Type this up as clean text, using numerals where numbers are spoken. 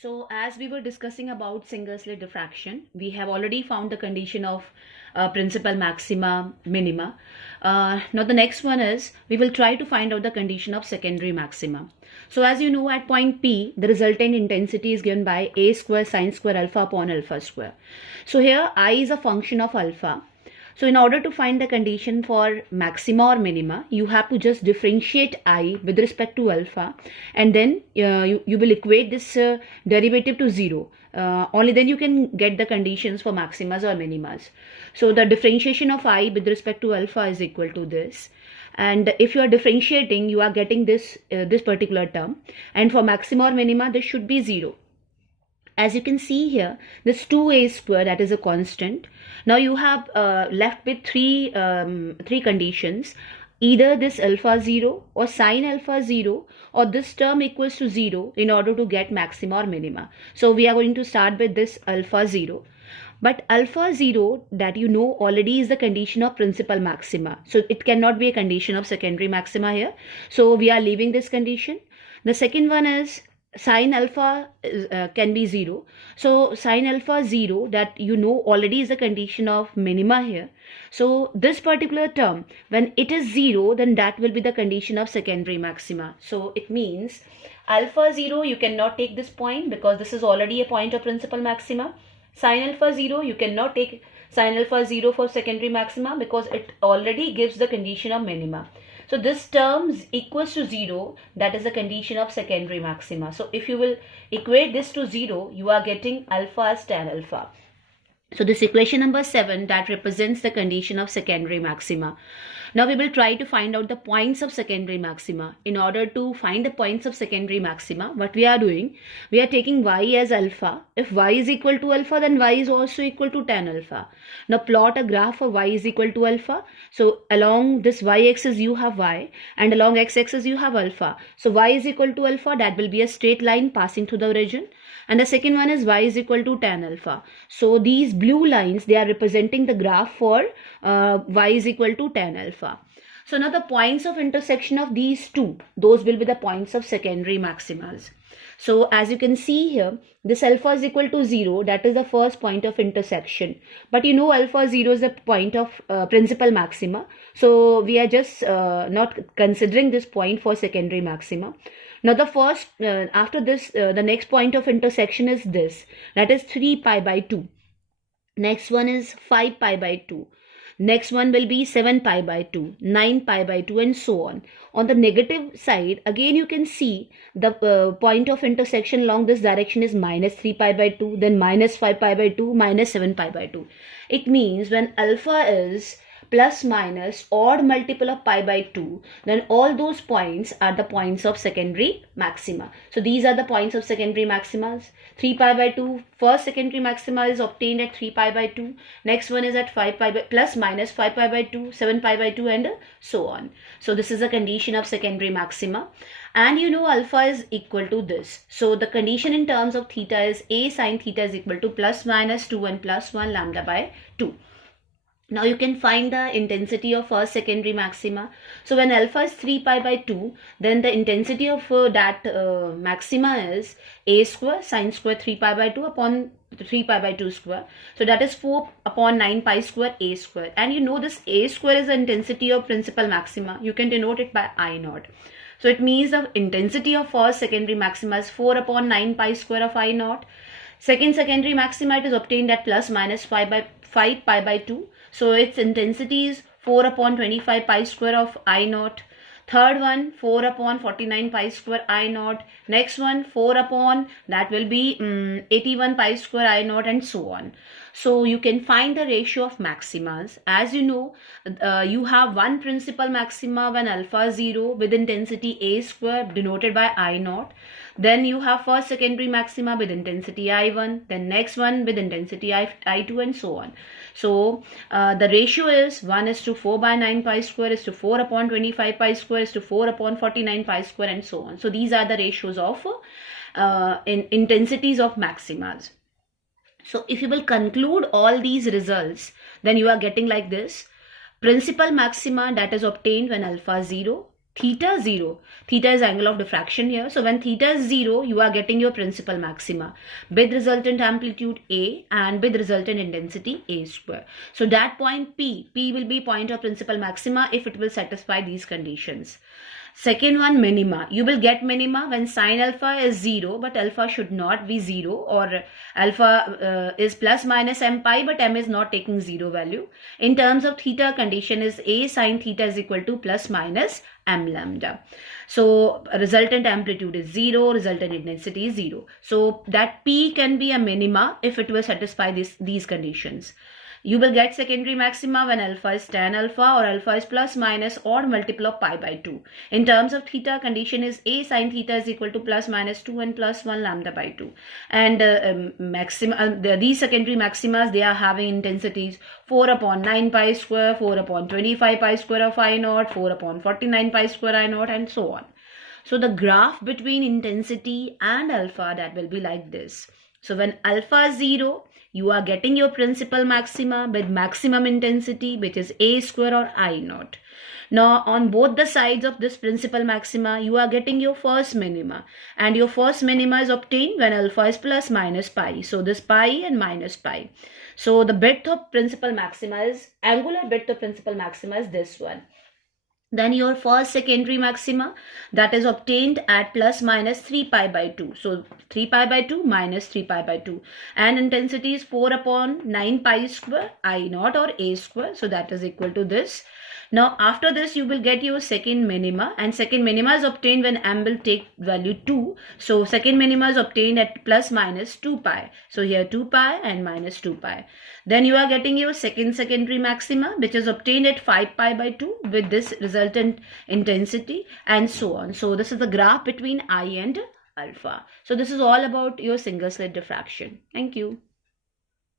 So as we were discussing about single slit diffraction, we have already found the condition of principal maxima, minima. Now the next one is we will try to find out the condition of secondary maxima. So as you know, at point P, the resultant intensity is given by a square sine square alpha upon alpha square. So here I is a function of alpha. So in order to find the condition for maxima or minima, you have to just differentiate I with respect to alpha, and then you will equate this derivative to 0. Only then you can get the conditions for maximas or minimas. So the differentiation of I with respect to alpha is equal to this. And if you are differentiating, you are getting this particular term. And for maxima or minima, this should be 0. As you can see here, this 2a square, that is a constant. Now you have left with three conditions. Either this alpha 0 or sine alpha 0 or this term equals to 0 in order to get maxima or minima. So we are going to start with this alpha 0. But alpha 0, that you know already, is the condition of principal maxima. So it cannot be a condition of secondary maxima here. So we are leaving this condition. The second one is sine alpha can be 0. So sine alpha 0, that you know already, is the condition of minima here. So this particular term, when it is 0, then that will be the condition of secondary maxima. So it means alpha 0, you cannot take this point because this is already a point of principal maxima. Sine alpha 0, you cannot take sine alpha 0 for secondary maxima because it already gives the condition of minima. So this term equals to 0, that is the condition of secondary maxima. So if you will equate this to 0, you are getting alpha as tan alpha. So this equation number 7, that represents the condition of secondary maxima. Now we will try to find out the points of secondary maxima. In order to find the points of secondary maxima, what we are doing, we are taking y as alpha. If y is equal to alpha, then y is also equal to tan alpha. Now plot a graph for y is equal to alpha. So along this y-axis you have y, and along x-axis you have alpha. So y is equal to alpha, that will be a straight line passing through the origin. And the second one is y is equal to tan alpha. So these blue lines, they are representing the graph for y is equal to tan alpha. So now the points of intersection of these two, those will be the points of secondary maximas. So as you can see here, this alpha is equal to 0, that is the first point of intersection. But you know alpha 0 is the point of principal maxima. So we are just not considering this point for secondary maxima. Now the first, after this, the next point of intersection is this, that is 3 pi by 2. Next one is 5 pi by 2. Next one will be 7 pi by 2, 9 pi by 2, and so on. On the negative side, again you can see the point of intersection along this direction is minus 3 pi by 2, then minus 5 pi by 2, minus 7 pi by 2. It means when alpha is plus minus odd multiple of pi by 2, then all those points are the points of secondary maxima. So these are the points of secondary maximas. 3 pi by 2, first secondary maxima is obtained at 3 pi by 2. Next one is at 5 pi by plus minus 5 pi by 2, 7 pi by 2, and so on. So this is a condition of secondary maxima. And you know alpha is equal to this. So the condition in terms of theta is a sine theta is equal to plus minus 2 and plus 1 lambda by 2. Now you can find the intensity of first secondary maxima. So when alpha is 3 pi by 2, then the intensity of that maxima is a square sine square 3 pi by 2 upon 3 pi by 2 square. So that is 4 upon 9 pi square a square. And you know this a square is the intensity of principal maxima. You can denote it by I naught. So it means the intensity of first secondary maxima is 4 upon 9 pi square of I naught. Second secondary maxima, it is obtained at plus minus 5 pi by 2. So its intensity is 4 upon 25 pi square of I naught. Third one, 4 upon 49 pi square I naught. Next one, 4 upon, that will be 81 pi square I naught, and so on. So you can find the ratio of maximas. As you know, you have one principal maxima when alpha 0 with intensity a square denoted by I naught. Then you have first secondary maxima with intensity I1, then next one with intensity I2, and so on. So the ratio is 1 is to 4 by 9 pi square is to 4 upon 25 pi square is to 4 upon 49 pi square, and so on. So these are the ratios of intensities of maximas. So if you will conclude all these results, then you are getting like this. Principal maxima, that is obtained when alpha 0. theta 0, theta is angle of diffraction here. So when theta is 0, you are getting your principal maxima with resultant amplitude A and with resultant intensity A square. So that point P will be point of principal maxima if it will satisfy these conditions. Second one, minima. You will get minima when sine alpha is 0, but alpha should not be 0, or alpha is plus minus m pi, but m is not taking 0 value. In terms of theta, condition is A sine theta is equal to plus minus m lambda. So resultant amplitude is 0, resultant intensity is 0. So that P can be a minima if it will satisfy these conditions. You will get secondary maxima when alpha is tan alpha, or alpha is plus minus or multiple of pi by 2. In terms of theta, condition is A sine theta is equal to plus minus 2 and plus 1 lambda by 2. And these secondary maximas, they are having intensities 4 upon 9 pi square, 4 upon 25 pi square of I naught, 4 upon 49 pi square I naught, and so on. So the graph between intensity and alpha, that will be like this. So when alpha is 0, you are getting your principal maxima with maximum intensity, which is A square or I naught. Now on both the sides of this principal maxima, you are getting your first minima, and your first minima is obtained when alpha is plus minus pi. So this pi and minus pi. So the width of principal maxima is, angular width of principal maxima is this one. Then your first secondary maxima, that is obtained at plus minus 3 pi by 2. So 3 pi by 2 minus 3 pi by 2. And intensity is 4 upon 9 pi square I naught or A square. So that is equal to this. Now after this you will get your second minima, and second minima is obtained when m will take value 2. So second minima is obtained at plus minus 2 pi. So here 2 pi and minus 2 pi. Then you are getting your second secondary maxima, which is obtained at 5 pi by 2 with this resultant intensity, and so on. So this is the graph between I and alpha. So this is all about your single slit diffraction. Thank you.